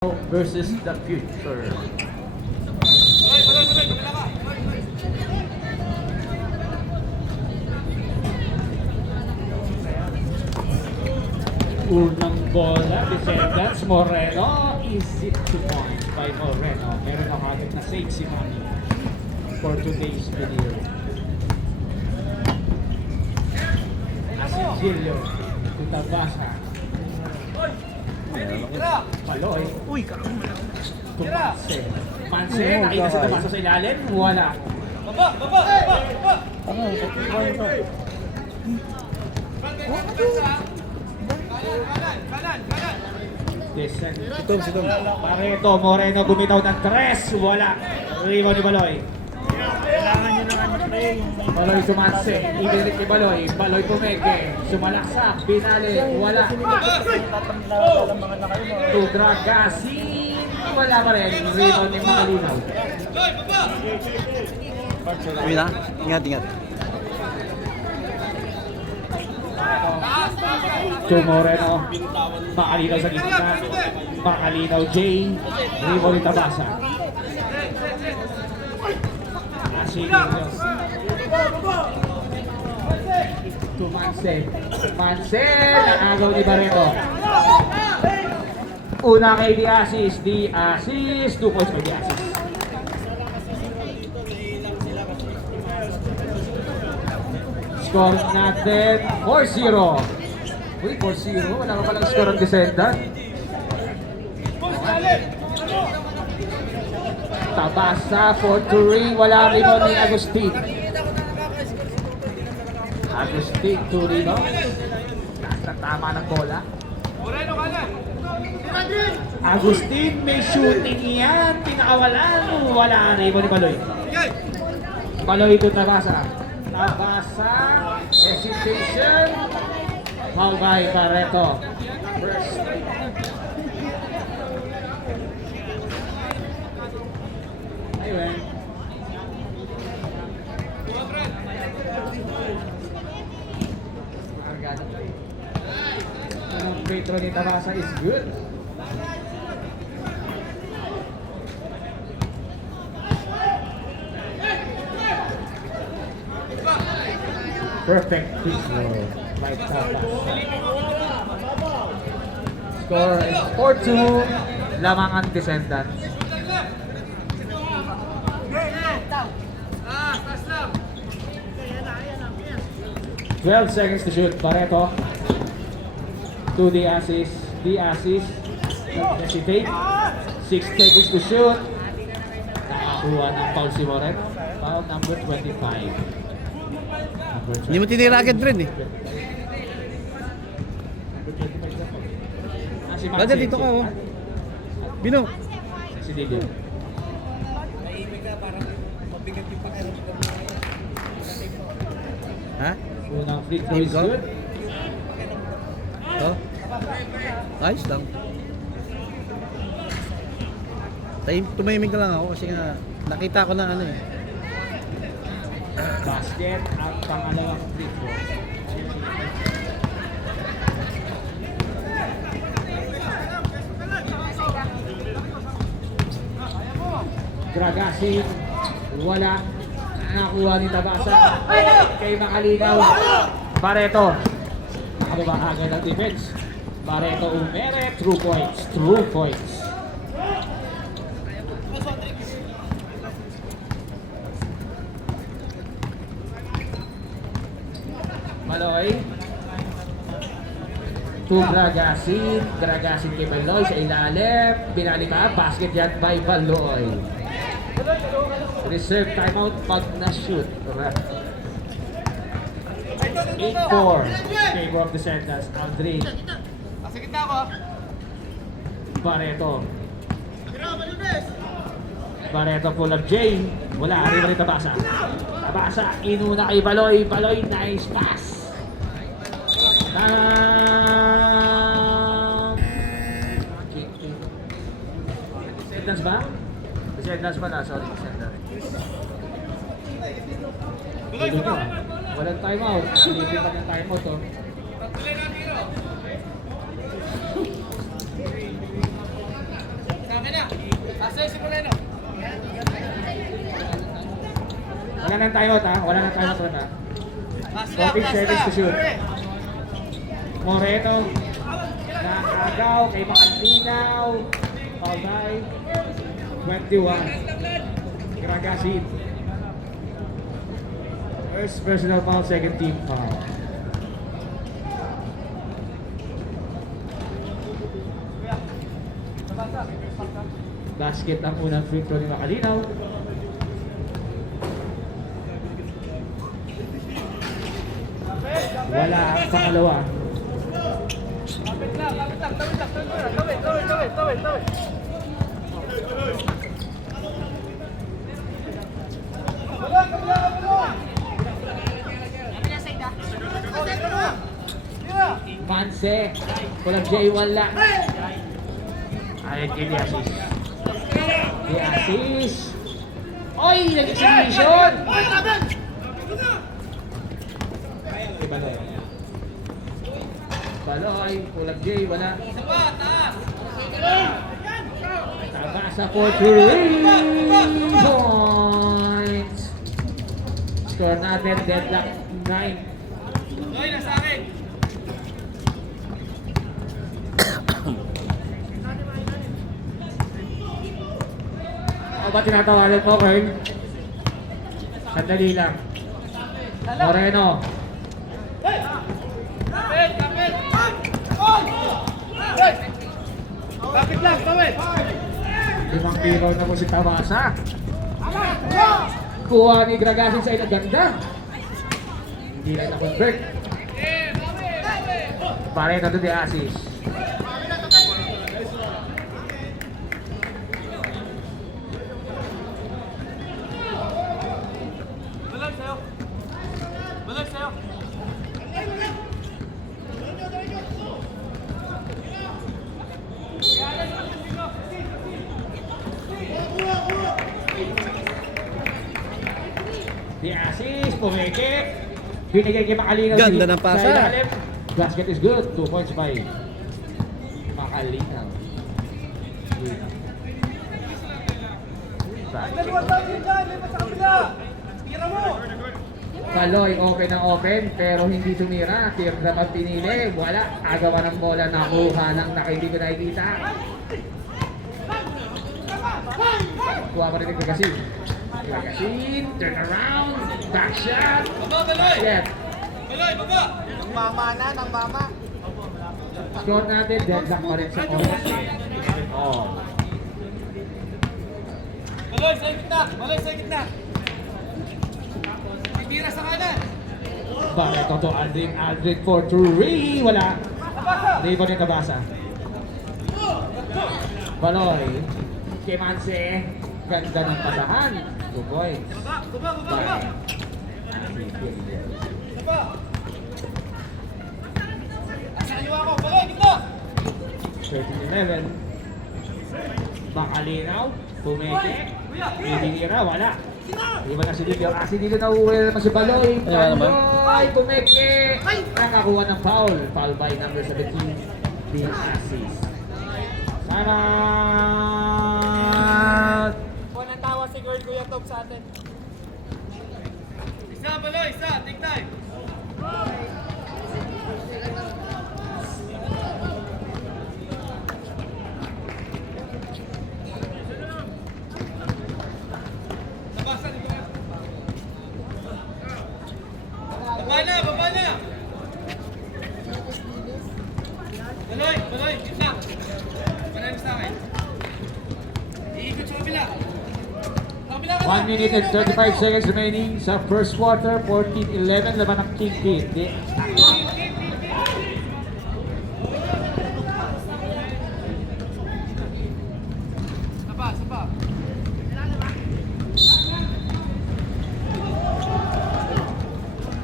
versus the future. Unang bola, Descendants, Moreno. Easy 2 points by Moreno. Meron na agad na save si Mami for today's video. Asigilio, Tutabasa. Paloy. Uy, kakang Tumanse. Manse, nakita si Tumanse sa ilalim. Wala. Sitom. Pareto, Moreno bumitaw ng 3. Wala. Rebound ni Baloy. Kailangan nyo ng play. Baloy sumanse. Ibirit ni Baloy. Baloy pumeke. Sumalaksak. Binali. Wala. Tudragasin. Wala pa rin. Rebound ni Makalinaw. Uy na, ingat. To Moreno. Makalinaw sa gitna. Makalinaw J. Rebound ni Tabasa. Asigilio. To Manse. Manse. Nakagaw ni Barreto. Una kay Diasis. 2 points kay Diasis. Score natin 4-0. Uy, 4-0. Wala ka palang score ang Descendant. Tabasa for 3. Wala rebound ni Agustin. Agustin to rebound. Nasa tama ng bola. Agustin, may shooting yan. Pinakawalan. Wala rebound ni Baloy. Baloy to Tabasa. Tabasa. Hesitation. Foul by Barreto. First. Ayun. Ang free throw ni Tabasa is good. Perfect free throw by Tabasa. Score is 4-2. Lamang ang Descendants. 12 seconds to shoot. Barreto. To the assist. Hesitate. 6 seconds to shoot. Nakakuha ng foul si Moreno. Foul number 25. Hindi mo tiniraket rin eh. Brother, dito ka oh. Bino. Si Dilio. Ha? Unang free throw is good. Oh. Ayos lang. Tumahimik ka lang ako kasi nga nakita ko na ano eh. Basket at pangalawang free throw. Dragasin. Wala. Nakuha ni Tabasa. Kay Makalinaw. Barreto. Nakababa agad ang defense. Barreto umere. True points. Baloy. To Dragasin kay Baloy sa ilalim. Binali pa. Basket yan by Baloy. Reserve timeout pag na-shoot. 8-4. Favor of Descendants. Andre. Barreto full of J. Wala. Arriba ni Tabasa. Tabasa. Inuna kay Baloy. Baloy. Nice pass. Descendants ba? Descendants ba na? Sorry, Descendants. Walang timeout. Silipin pa ng timeout oh. Wala nang timeout ha. Wala nang timeout na. 14 seconds to shoot. Moreno. Nakagaw kay Makalinaw. Foul by 21. Gragasin. First personal foul, second team foul. Basket ang unang free throw ni Makalinaw. Wala ang pangalawa. Panse. Walang J1 lang. Ayun kay Diasis. Diasis. Oy! Nag-exhibition! Baloy. Baloy. Walang J. Wala. Tabasa for 3 points. Score natin. Deadlock 9. Ano ba tinatawanan mo, Kern? Sandali lang. Moreno. Kapit lang, kawit! 5 rebound na po si Tabasa. Kuha ni Gragasin sa ilang ganda. Hindi lang na-convert. Pareto to the assist. Balik sa'yo! The assist, pumikit. Binigay kay Makalinaw. Ganda ng pasa. Sa ilalim. Basket is good. 2 points by Makalinaw. Kaloy, open ang open, pero hindi tumira. Teardrop ang pinili. Wala. Agawan ng bola. Nakuha ng hindi ko nakikita. Kuha pa rin yung Gragasin. Gragasin, turn around, back shot. Basket. Nang mama na, nang mama! Score natin, deadlock pa rin sa oras. Oh. Baloy, sa gitna! Baloy, sa gitna! Titira sa kanan! Bakit ito Aldrin for 3? Wala. Rebound yung Tabasa. Baloy. Kay Manse. Ganda ng pasahan. 2 points. Baba! Asa kaliwa ko! Baloy, gitna! 13-11. Makalinaw. Pumeke. Bibinira. Wala. Di ba na si Dilio? Si Dilio nauwi naman si Baloy. Wala naman. Baloy. Pumeke. Nakakuha ng foul. Foul by number 17. The assist. Sana. Walang tawa si Girl Kuya Tom sa atin. Isa, Baloy! Isa! Take time! Baba na! Baba na! Baloy! Baloy! Gitna! Marami sa akin. Iikot sa kabila. Sa kabila ka na! 1 minute and 35 seconds remaining sa first quarter. 14-11. Laban ng King Kid. Sapa! Sapa!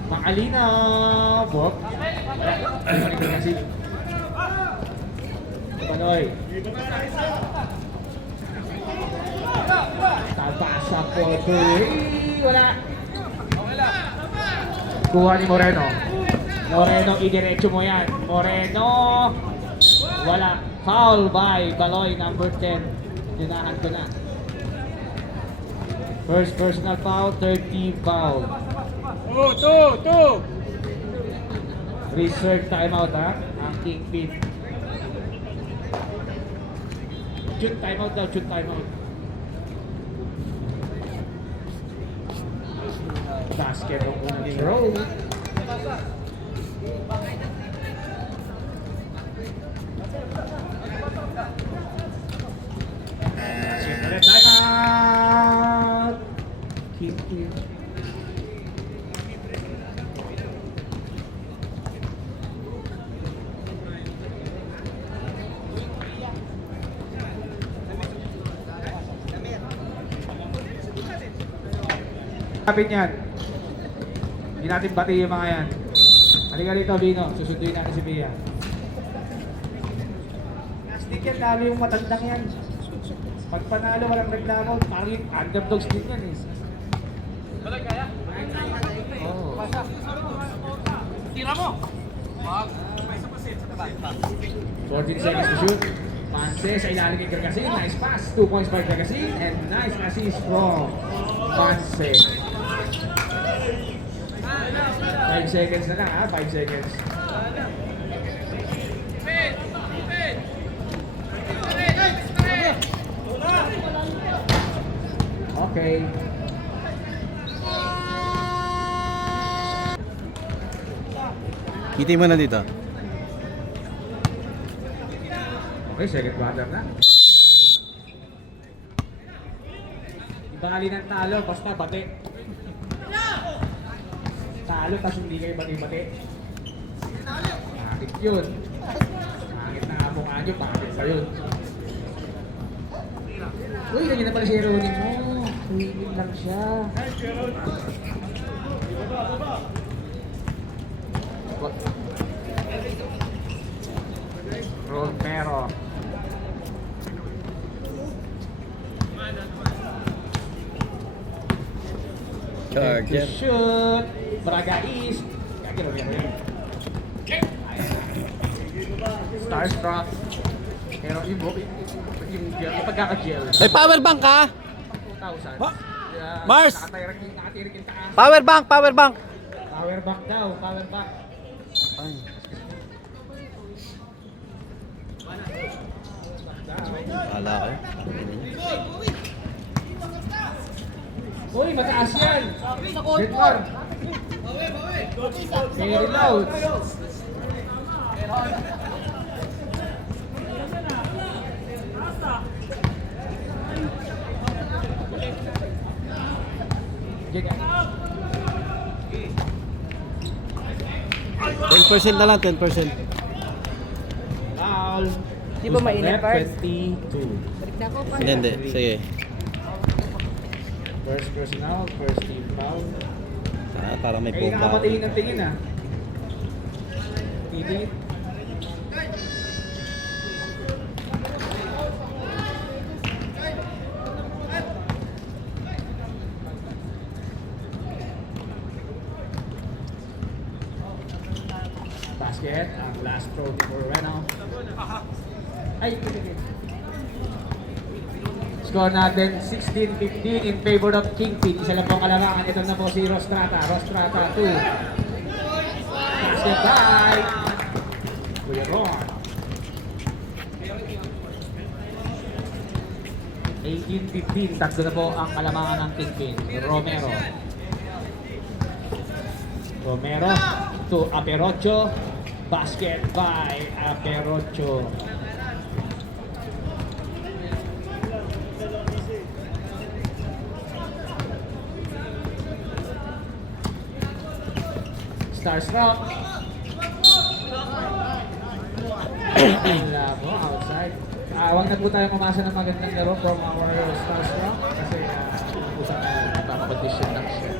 Makalinaw. Bok. Baloy. Tabasa for 3. Wala. Kuha ni Moreno. Moreno, idiretso mo yan. Moreno. Wala. Foul by Baloy, number 10. Dinahan ko na. First personal foul, third team foul. Two! Reserve timeout ha, ang Kingpin. Shoot timeout daw, shoot timeout. Basket ang unang throw. Siyempre, timeout! Kingpin. Kapit yan. Hindi natin bati yung mga yan. Halika rito, Bino. Susunduin natin si Bia. Plastic yan, lalo yung matandang yan. Pag panalo, walang reklamo. Parang underdogs din yan eh. Baloy, kaya? Oo. Tira mo! 14 seconds to shoot. Manse sa ilalim kay Gargasin. Nice pass. 2 points by Gargasin. And nice assist from Manse. 5 seconds na lang ha. 5 seconds. Okay. Kitin mo na dito. Okay, second quarter na. Ibali ng talo, basta bate. Talo, tas hindi kayo bati-bati. Pangit yun. Pangit na nga mukha nyo, pangit pa yun. Uy, ganyan na pala si Ronin mo. Tuwingin lang siya. Romero. Charger. To shoot. Braga East. Kaki Romero yun. Starstruck. Pero yung pagkaka-gel. May power bank ka? 2,000. Mars! Nakatirik yung taas. Power bank, power bank. Power back daw, power back. Ay. Wala ko. Uy, mataas yan! Bedmar! Very loud! Ganyan. 10% na lang, 10%. Foul. Di ba mainit, Bart? 22. Hindi, hindi. Sige. First personal, first team foul. Parang may Kaya bomba. nakapatingin ng tingin ah. Titingin. Basket, ang last throw ni Moreno. Ay, score natin 16-15 in favor of Kingpin. Isa lang po kalarangan. Ito na po si Rostrata. Rostrata 2. Basket by Kuya Ron. 18-15. Tatlo na po ang kalamangan ng Kingpin. Romero. Romero to Aperocho. Basket by Aperocho. Starstruck. Wala po, outside. Huwag na po tayo mamasa ng magandang laro from our Starstruck kasi usap na magpapabadisyon lang siya.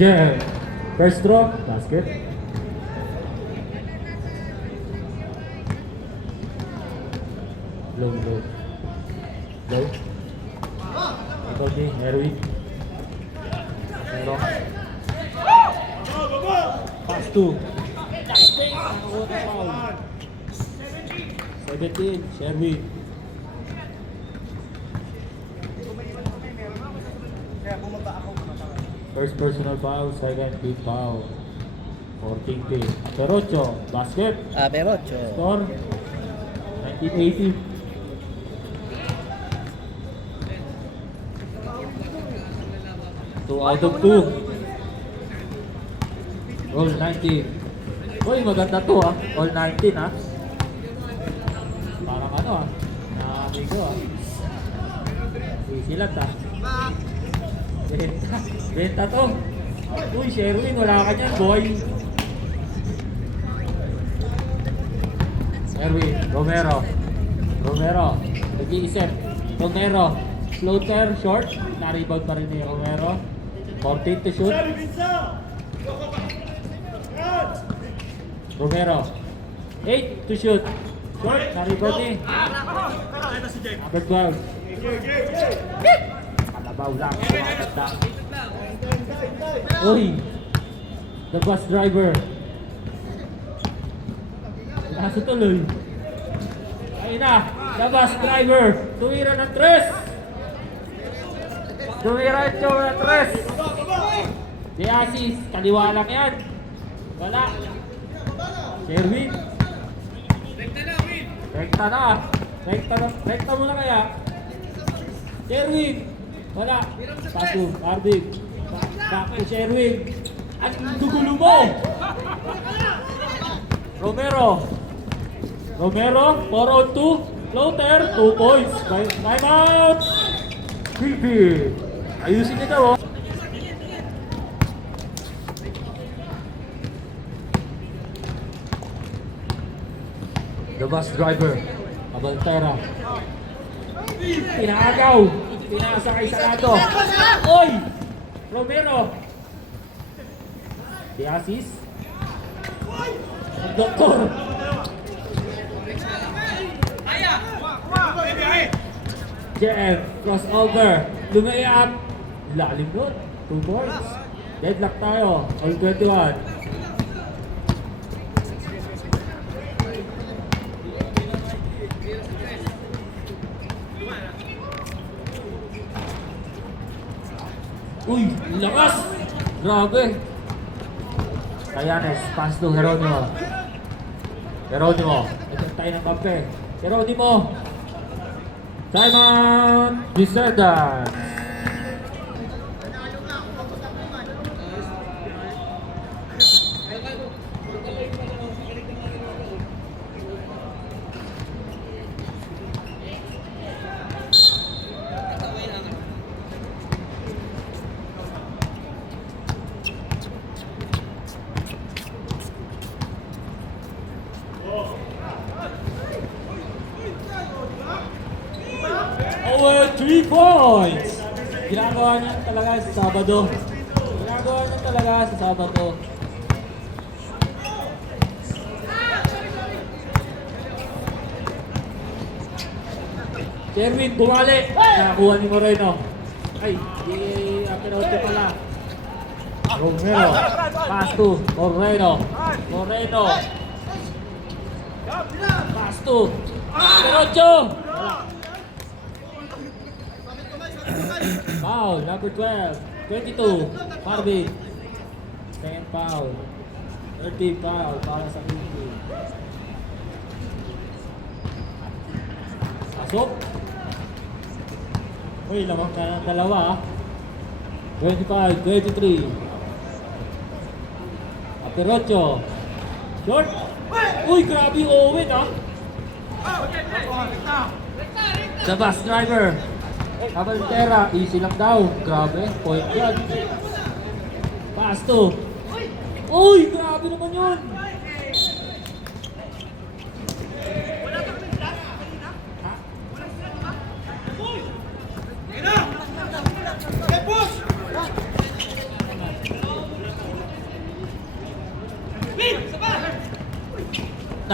Jeff. First drop, basket. Low. Ito din, Erwin. Pero. Pass 2. Nakakuha na foul. 17, Sherwin. First personal foul, second big foul. 14 Perocho, basket. Pero, Score 1980. Two out of 2. Roll 19. Uy, maganda to ah. All 19 ah. Parang ano ah. Nakamigo ah. Sisilat ah. Benta to. Uy, Sherwin, wala ka niyan, boy. Sherwin, Romero, nag-iisip. Romero, floater, short. Na-rebound pa rin ni Romero. 14 to shoot. Romero, 8 to shoot. Short, na-rebound ni. Number 12. Kalabaw lang, kumaganda. Uy, the bus driver. Nasa tuloy. Ayun na, the bus driver. Tumira ng tres. Tumira ito ng tres. Si Asis, kaliwa lang yan. Wala. Sherwin. Rekta mo na kaya. Sherwin. Wala. Pasu, Arvin. Back to Sherwin. At dugulo mo. Romero, 4 on 2. Floater, 2 points. Time out. Creepy. Ayusin niyo daw. The bus driver, Abaltera. Pinagaw. Pinasakay sa lato. Oy! Romero. Si Asis. Doktor. JF, crossover. Lumayap. Lalim nun. 2 points. Deadlock tayo. All 21. Uy, lakas! Grabe! Kayanes, pass to Geronimo. Nagtantay ng kampe. Geronimo! Simon Descendant! Over 3 points! Ginagawa niya talaga sa Sabado. Sherwin, bumali! Nakakuha ni Moreno. Ay, di apinote pala. Romero, pass to Moreno. Pass to Perocho! Foul, number 12, 22, Marvin. Second foul. 13 foul para sa Pinky. Pasok. Uy, lamang na ng dalawa ah. 25, 23. Aperocho. Short. Uy, grabe Owen ah. The bus driver. Abaltera, easy lang daw. Grabe, point guard. Pass to. Uy, grabe naman yun.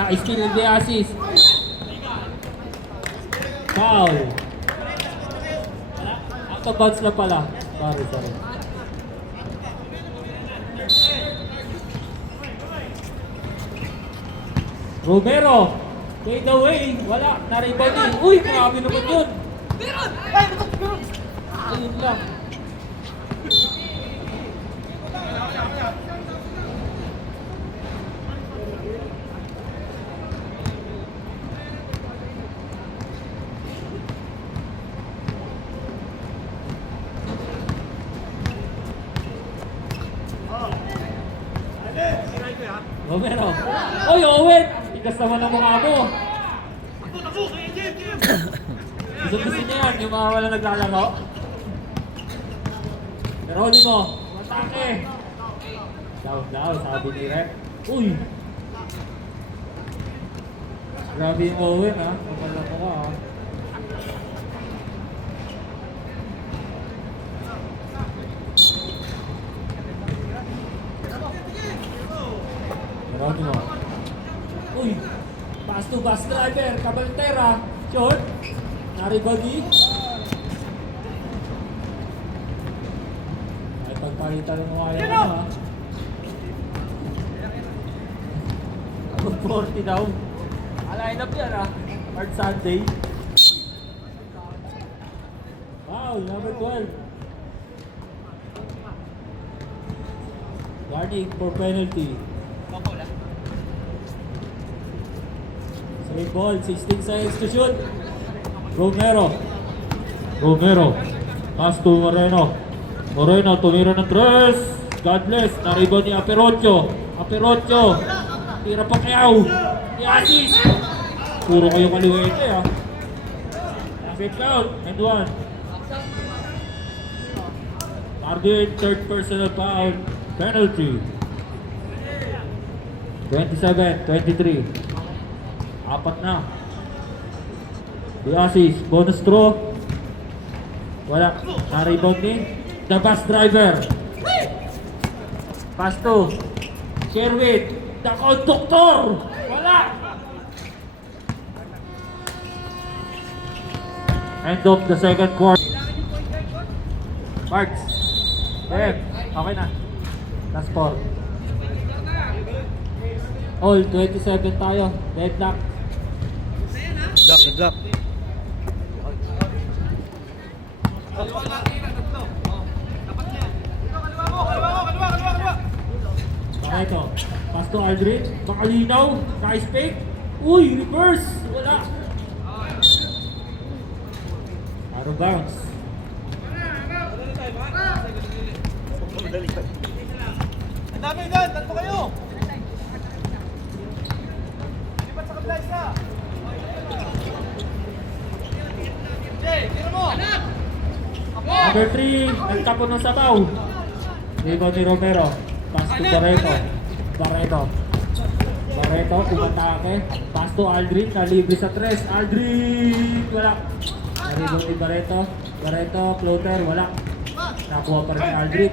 Na-steal ng Biasis. Foul. Out of bounds na pala. Sorry. Romero. Fade away. Wala. Na-rebound din. Uy, grabe naman yun. Ayun lang. Romero. Oy, Owen! Tigas naman ang mukha mo. Gusto niya yan, yung mga wala naglalaro. Geronimo, matake. Down, sabi ni Rep. Uy! Grabe yung Owen ha. Kapal na mukha ha. Geronimo. Uy! Pass to bus driver, Cabaltera. Short. Naribagi. Ay, pagpalitan mo kaya na ha. 40 daw. Line up yan ha. Hard Sunday. Wow, number 12. Guarding for penalty. Save ball, 16 seconds to shoot. Romero. Pass to Moreno, tumira ng tres. God bless. Naribo ni Aperocho. Tira pa kayaw. I-assist. Puro kayo kaliwete ha. Fit count. And one. Target, third personal foul. Penalty. 27-23. Apat na. Biasis, bonus throw. Wala. Na-rebound ni the bus driver. Pass to Sherwin, the conductor. Wala. End of the second quarter. Marks. Okay na. Last 4. All 27 tayo. Deadlock. Good luck. Ito. Pass to Aldrin. Makalinaw. Nice fake. Uy, reverse. Wala. Out of bounds. Ang dami dyan! Tatlo kayo! Lipat sa kabila isa! Jay, tira mo! Number 3. Nagtapon ng sabaw. Rebound ni Romero. Pass to Barreto, pumatake. Pass to Aldrin, nalibre sa tres. Aldrin, wala. Naribo ni Barreto, floater, wala. Nakuha pa rin ni Aldrin.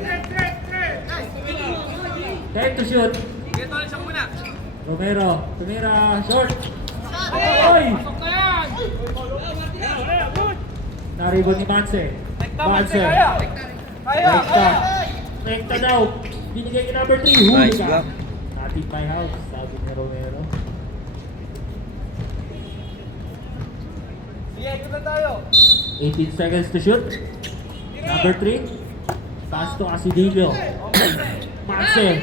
Time to shoot. Ito lang siya muna! Romero, tumira, short. Oy! Naribo ni Manse. Kaya! Rekta daw. Binigay ka number 3. Nice Huli ka. block. Natin my house, sabi ni Romero. Sige, ikot lang tayo! 18 seconds to shoot. Number 3. Pass to Asidillo. Marcel.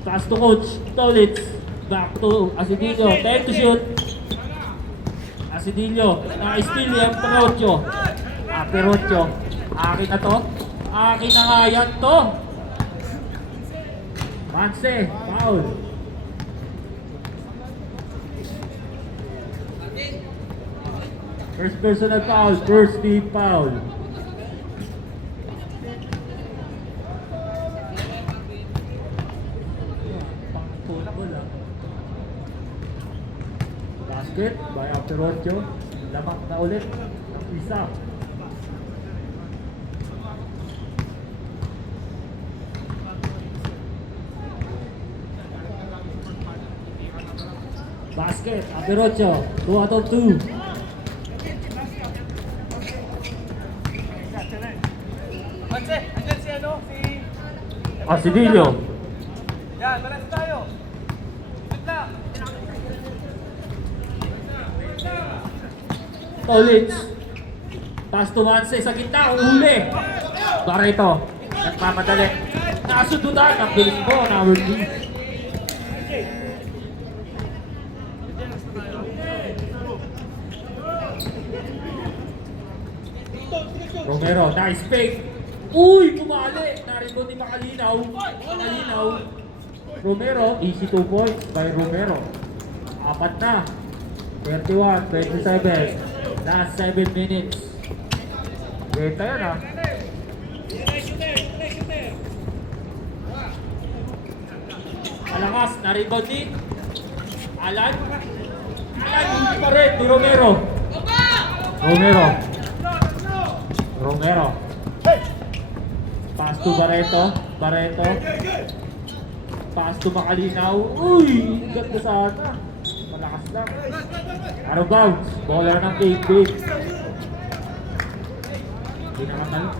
Pass to Coach Tolitz. Back to Asidillo. Time to shoot. Asidillo. Na-steal yung Perocho. Perocho. Akin na to. Akin na nga yan to. Manse. Foul. First personal foul. First team foul. Basket by Aperocho. Lamang na ulit ng isa. Basket, Aperocho, 2 out of 2. Manse, andyan si ano? Si... Asidillo. Yan, balance tayo. Good na. Tolits. Pass to Manse sa gitna, uli. Barreto, nagmamadali. Nasudutan, ang bilis po, number 3. Romero, nice fake. Uy, kumali. Narito ni Makalinaw. Makalinaw. Romero, easy 2 points by Romero. Apat na. 31, 27. Last 7 minutes. Beta yan ah. Malakas, na-rebound ni Alan. Alan, hindi pa rin ni Romero. Romero. Romero. Pass to Barreto. Barreto. Pass to Makalinaw. Uy! Ganda sana. Malakas lang. Out of bounds. Baller ng big. Hindi nakatalo.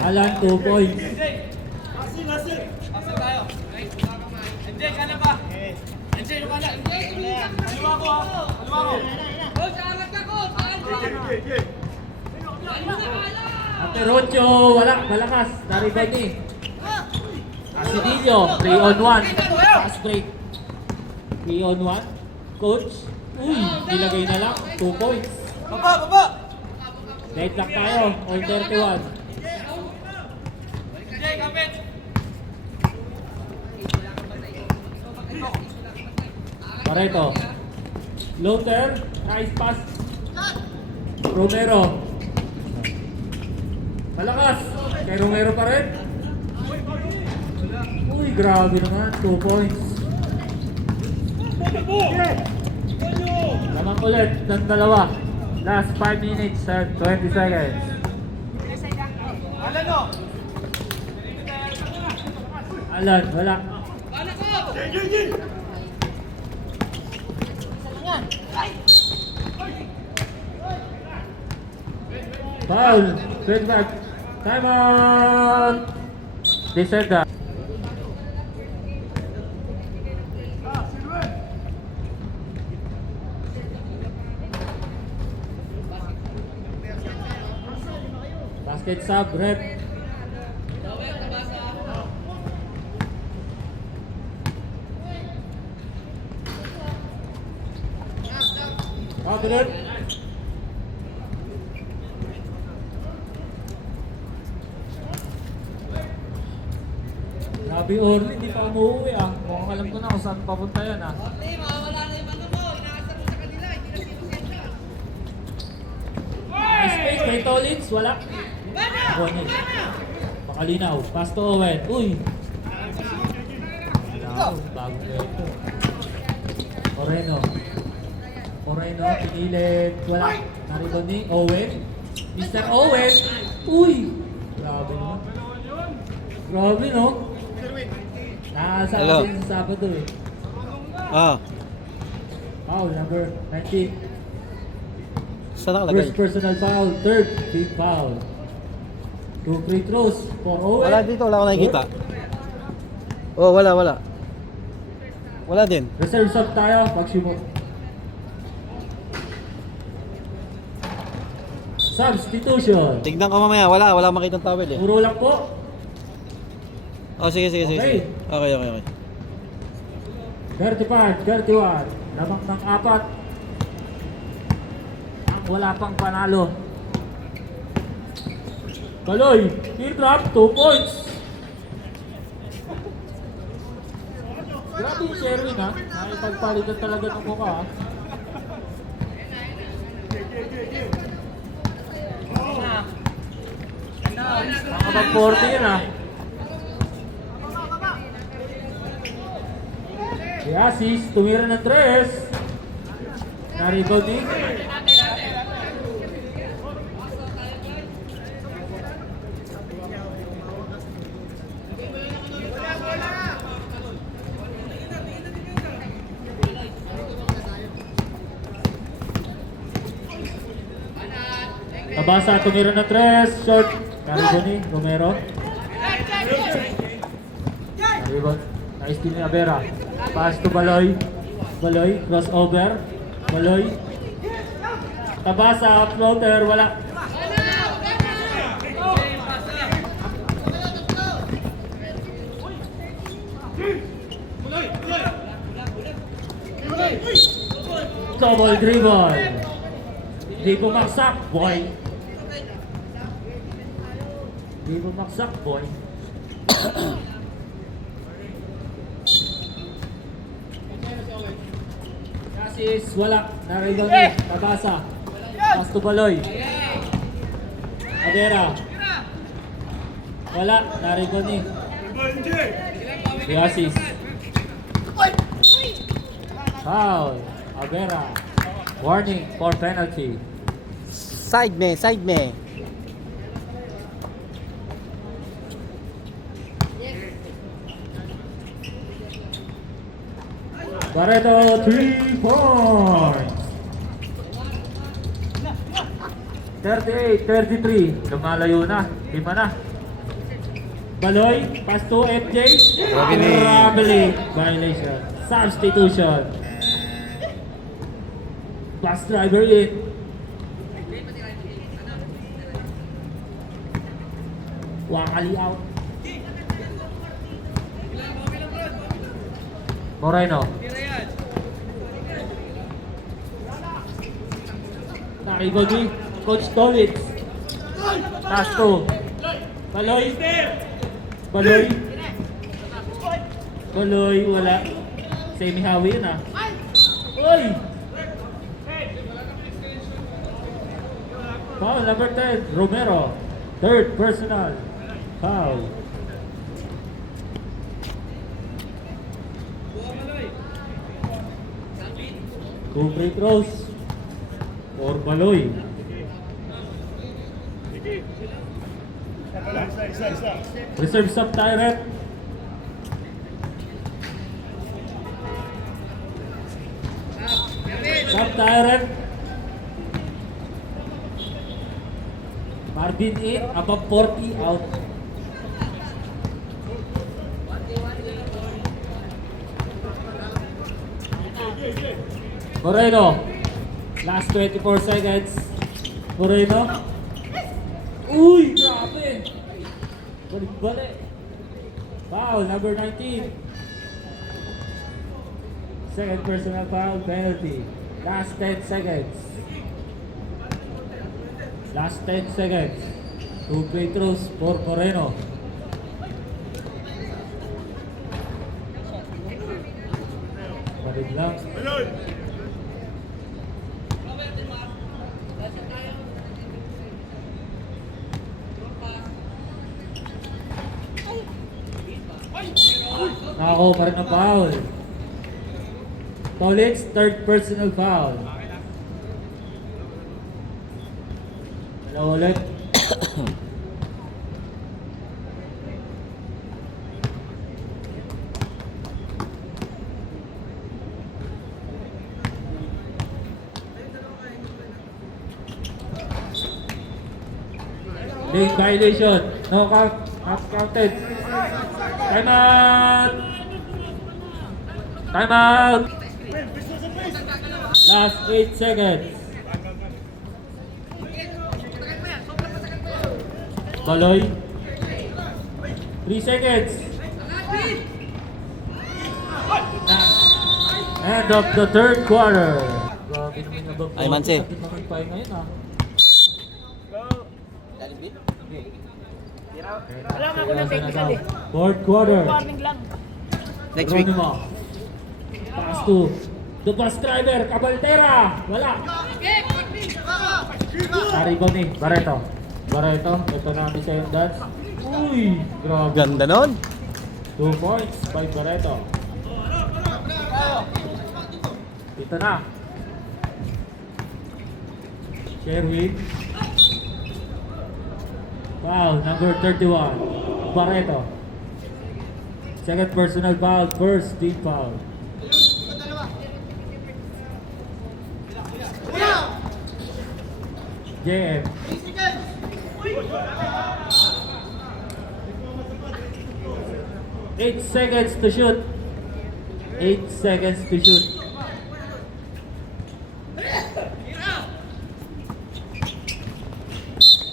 Alan, 2 points. Asa tayo? Hindi, kanan pa. Hindi, yung kanan. Kaliwa ko ha. Kaliwa ko. Aperocho, wala, malakas. Naribay ni Asidillo, 3 on 1. Fast break. 3 on 1. Coach, uy, nilagay na lang. 2 points. Baba! Deadlock tayo, all 31. Hindi, kapit. Barreto. Loader, nice pass. Romero. Malakas. Kay Romero pa rin. Uy, grabe naman. 2 points. Lamang ulit ng dalawa. Last 5 minutes and 20 seconds. Alan o. Alan, wala. Foul. 25. Time out. Descenda. Basket sub, rep. Cabinet. Grabe Orly, hindi pa umuwi ah. Mukhang alam ko na kung saan papunta yan ah. Nice fake, kay Tolins, wala. Bonnie. Makalinaw, pass to Owen. Uy! Wow, bagong kwento. Moreno. Moreno, pinilit. Wala. Narito ni Owen. Mr. Owen. Uy! Grabe naman. Grabe no? Nakasama Hello. siya sa Sabado eh. Ah, Foul, number 19. saan nakalagay? First personal foul, third big foul. 2 free throws for Owen. Wala dito, wala ko nakikita. Oh, wala. Wala din. Reserve sub tayo, Magsimo. Substitution. Tignan ko mamaya, wala makitang towel eh. Puro lang po. Oh, sige. Okay. Okay. 35, 31. Lamang ng 4. Ang wala pang panalo. Kaloy, teardrop, 2 points. Grabe yung Sherwin ha. Nakipagpalitan talaga ng mukha ha. Nakapag-40 yun ha. Si Asis, tumira ng 3. Na-rebound ni. Tabasa, tumira ng 3, short. Na-rebound ni Romero. Na-rebound. Nice team ni Abera. Pass to Baloy. Baloy, crossover. Baloy. Tabasa, floater, wala. Double dribble. Di bumaksak, boy. Di bumaksak, boy. Kasis, wala. Na-rebound ni Tabasa. Pass to Baloy. Abera. Wala. Na-rebound ni Kasis. Foul. Abera. Warning for penalty. Side me, side me. Barreto, 3 points. 38-33. Lumalayo na. 5 na. Baloy, pass to FJ. Traveling. Violation. Substitution. Bus driver in. Wakali out. Moreno. Naribo ni Coach Tolitz. Pass to Baloy. Baloy. Baloy, wala. Semi-hawi yun ah. Uy! Foul number 10, Romero. Third personal. Foul. Two free throws for Baloy. Reserve sub Tyrant. Sub Tyrant. Marvin in, above 40 out. Moreno, last 24 seconds. Moreno. Uy, grabe. Balik-balik. Foul, number 19. Second personal foul, penalty. Last 10 seconds. Last 10 seconds. Two free throws for Moreno. Balik lang. Nakakuha pa rin ang foul. Tolitz, third personal foul. Hello ulit. Lane violation. No count. Not counted. Time out. Time out. Last 8 seconds. Baloy. 3 seconds. End of the third quarter. Grabe naman na ba? Ay, Manse. Sakit naman tayo ngayon ah. Wala nga ako ng technical eh. Fourth quarter. Warning lang. Next week. Geronimo. Pass to the bus driver, Cabaltera. Wala. Naribo ni Barreto. Barreto, ito na ni Sayon Dance. Uy, grabe. Ganda nun. 2 points by Barreto. Ito na. Sherwin. Foul, number 31. Barreto. Second personal foul, first team foul. JM. 8 seconds to shoot. 8 seconds to shoot.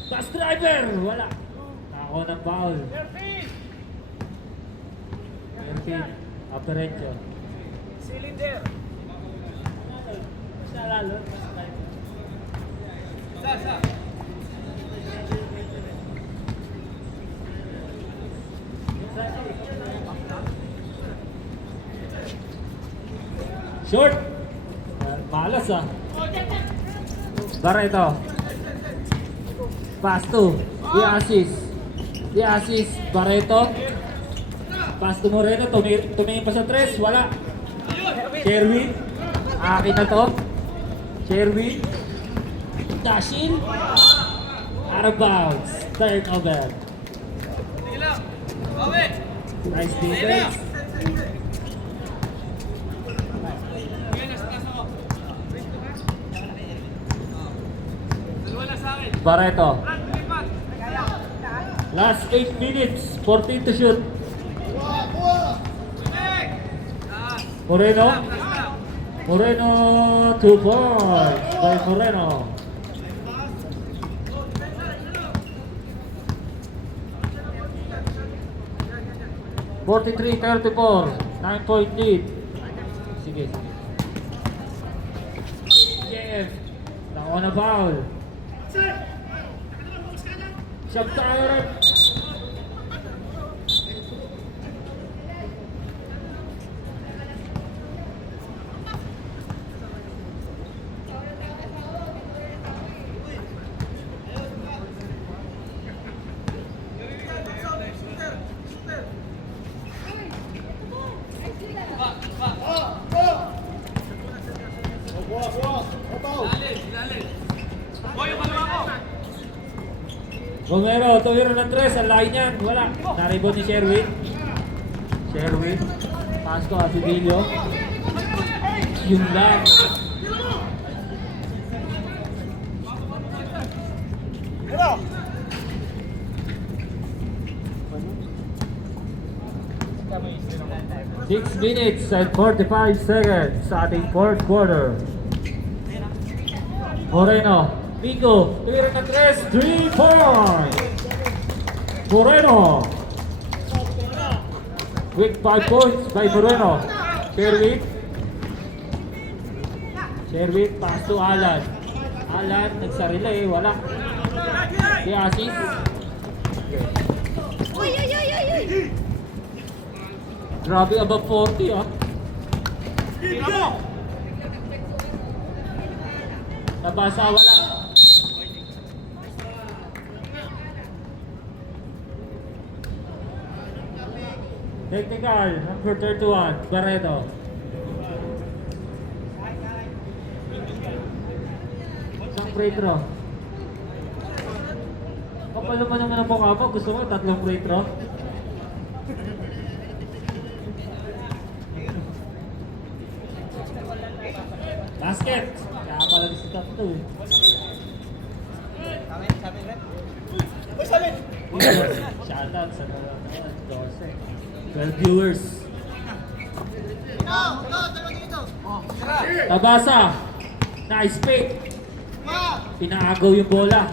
Bus driver! Wala. Ako ng foul. Erpin. Aperecho. Cylinder. Siya lalo. Sa. Short. Malas ah. Barreto. Pass to. The assist. Barreto. Pass to Moreno. Tumingin pa sa tres. Wala. Sherwin. Akin na to. Sherwin. Dashin. Out of bounds. Turnover. Sige lang. Bawi. Nice defense. Sige, nasa taas ako. Dalawa na sa akin. Barreto. Brad, lipat. Last 8 minutes. 14 to shoot. Big. Taas. Moreno. Taas na. Moreno, 2 points by Moreno. (43-34), 9-point lead. Sige. JF, nako na foul. Shot tired. Lalim. Boy, yung kalawa ko. Romero, tumiro ng 3, ang layo niyan, wala. Naribon ni Sherwin. Pass to Asibilio. Yung lang. Hello. 6 minutes and 45 seconds sa ating fourth quarter. Moreno, Mingo, tumira ng 3, 3 points! Moreno! With 5 points by Moreno. Sherwin, pass to Alan. Alan, nagsarili eh, wala. The assist. Uy! Grabe, above 40 ah. Tira mo. Nabasa, wala. Technical, number 31, Barreto. Isang free throw. Kapal naman naman ang mukha mo, gusto mo 3 free throw? Basket! Kaya pala gusto tatlo eh. Shoutout sa mga 12 viewers. Tabasa! Nice pick! Pinaagaw yung bola.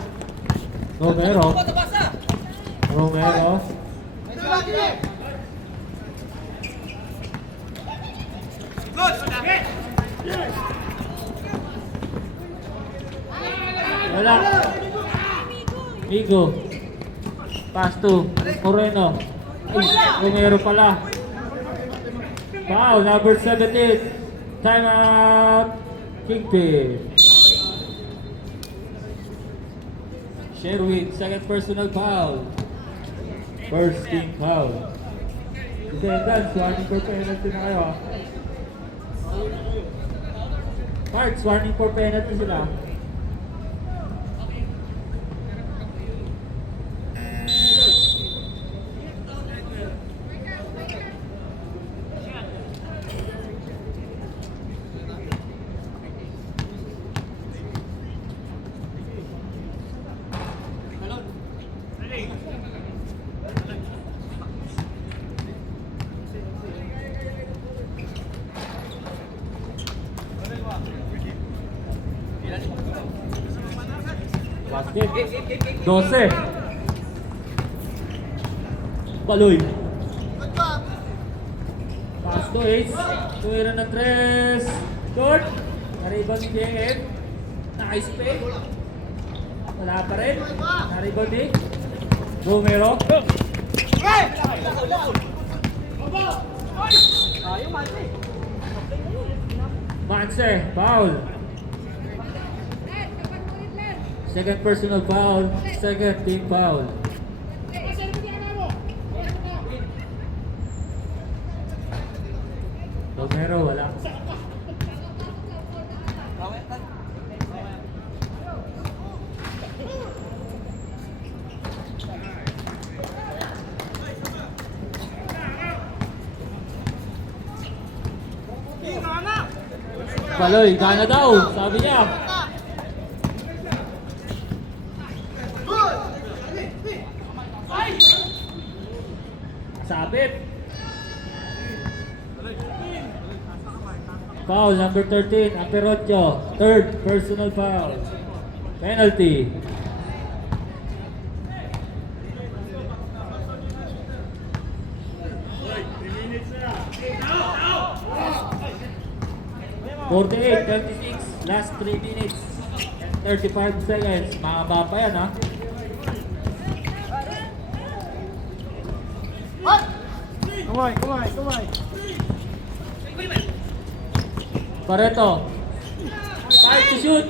Romero. Good. Wala. Migo. Pass to Moreno. Ay, Romero pala. Foul, number 17. Time out. Kingpin. Sherwin, second personal foul. First team foul. Defendants, warning for penalty na kayo. Parts, warning for penalty sila. 12. Baloy. Pass to Ace. Tuwira ng 3. Short. Naribang ni JM. Nice play. Wala pa rin. Naribang ni Romero. Manse. Foul. Second personal foul. Second team foul. Romero, wala. Baloy, gana daw, sabi niya. Sabit. Foul number 13, Aperotio. Third personal foul. Penalty. (48, 36, last 3 minutes and 35 seconds. Mahaba pa yan, ha? Kumay. Pareto. Time to shoot.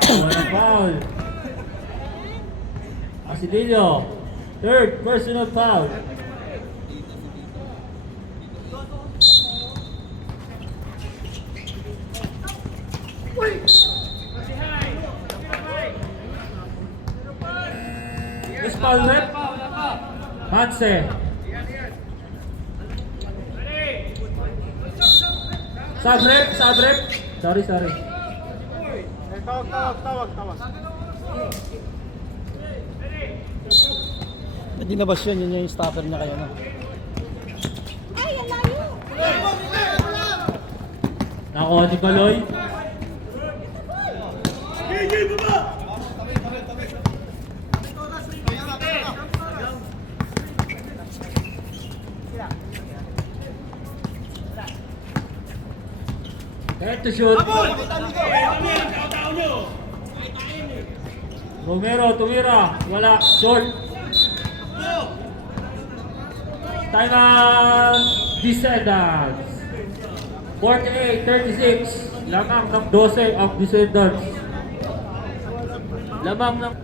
Tawa ng foul. Asidillo. Third personal foul. Miss foul rep. Hanse. Sabrep. Sorry. Tawag. Hindi na ba siya? Yun yung stopper niya kaya na. Ay, ang layo! Nakuha ni Baloy. Head to shoot. Romero, tumira. Wala. Short. Time out. Descendants. 48-36. Lamang ng 12 ang Descendants. Lamang ng...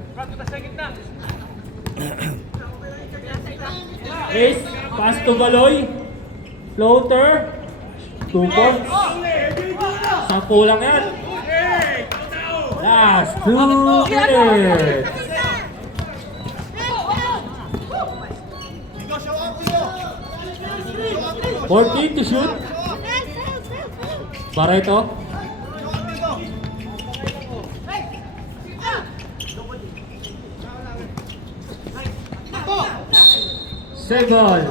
Ace. Pass to Baloy. Floater. 2 points. 10 lang yan. Last 2 minutes. (14 to shoot. Pareto. Segol.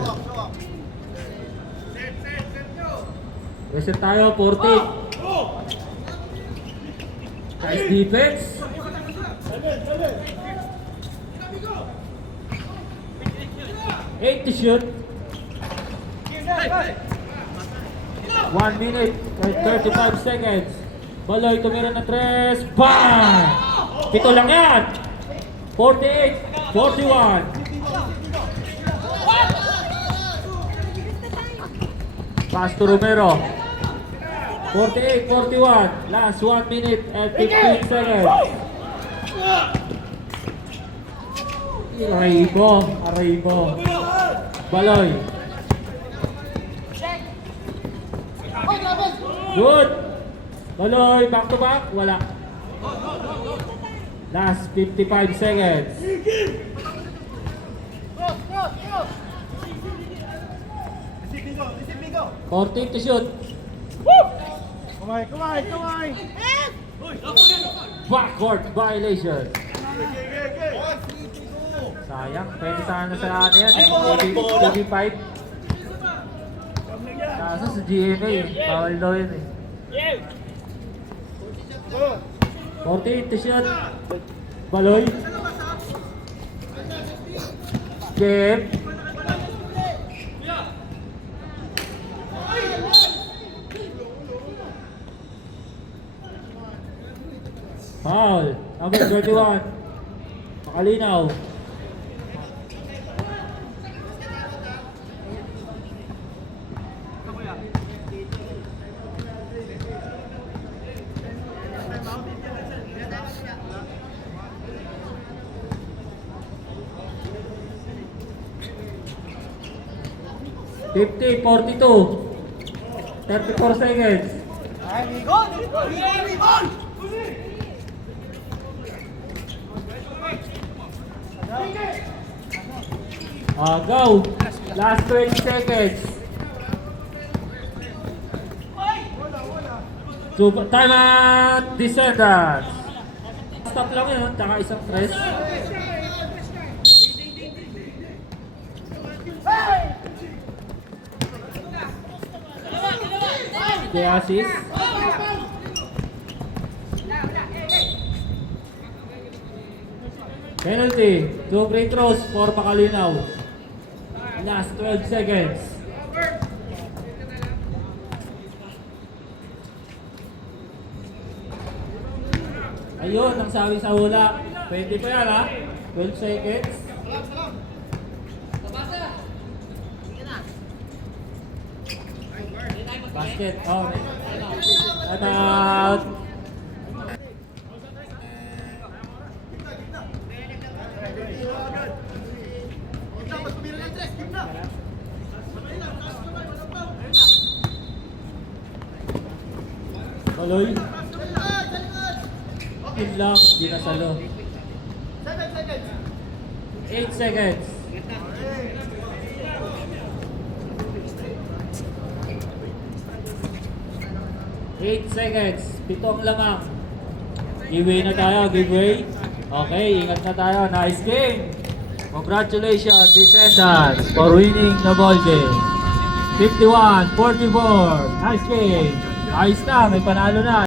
Reset tayo, 40. Nice defense. (8 to shoot. 1 minute and 35 seconds. Baloy tumira ng 3. Bang! 7 lang yan. 48-41. Pass to Romero. 48-41. Last 1 minute and 15 seconds. Arribo. Baloy. Good. Baloy, back to back. Wala. Last 55 seconds. 14 to shoot. Kumay. Backboard violation. Sayang, pwede sana sa ano yan. TV5. Kaso sa GMA, bawal daw yun eh. 48 to shoot. Baloy. Game. Foul. Number 21. Makalinaw. $50, 42. 34 seconds. Go. Last 20 seconds. Time out. Descendants. Stop lang yun, tsaka isang press. Okay, assist. Penalty. 2 free throws for Makalinaw. Last 12 seconds. Ayun, ang sabi sa hula. Pwede pa yan ha? 12 seconds. Basket. Oh, time out. Baloy. Yun lang, di nasalo. 8 seconds. 8 seconds. 7 ang lamang. Giveaway na tayo, giveaway. Okay, ingat na tayo. Nice game. Congratulations, Descendants, for winning the ball game. 51-44. Nice game. Ayos na, may panalo na.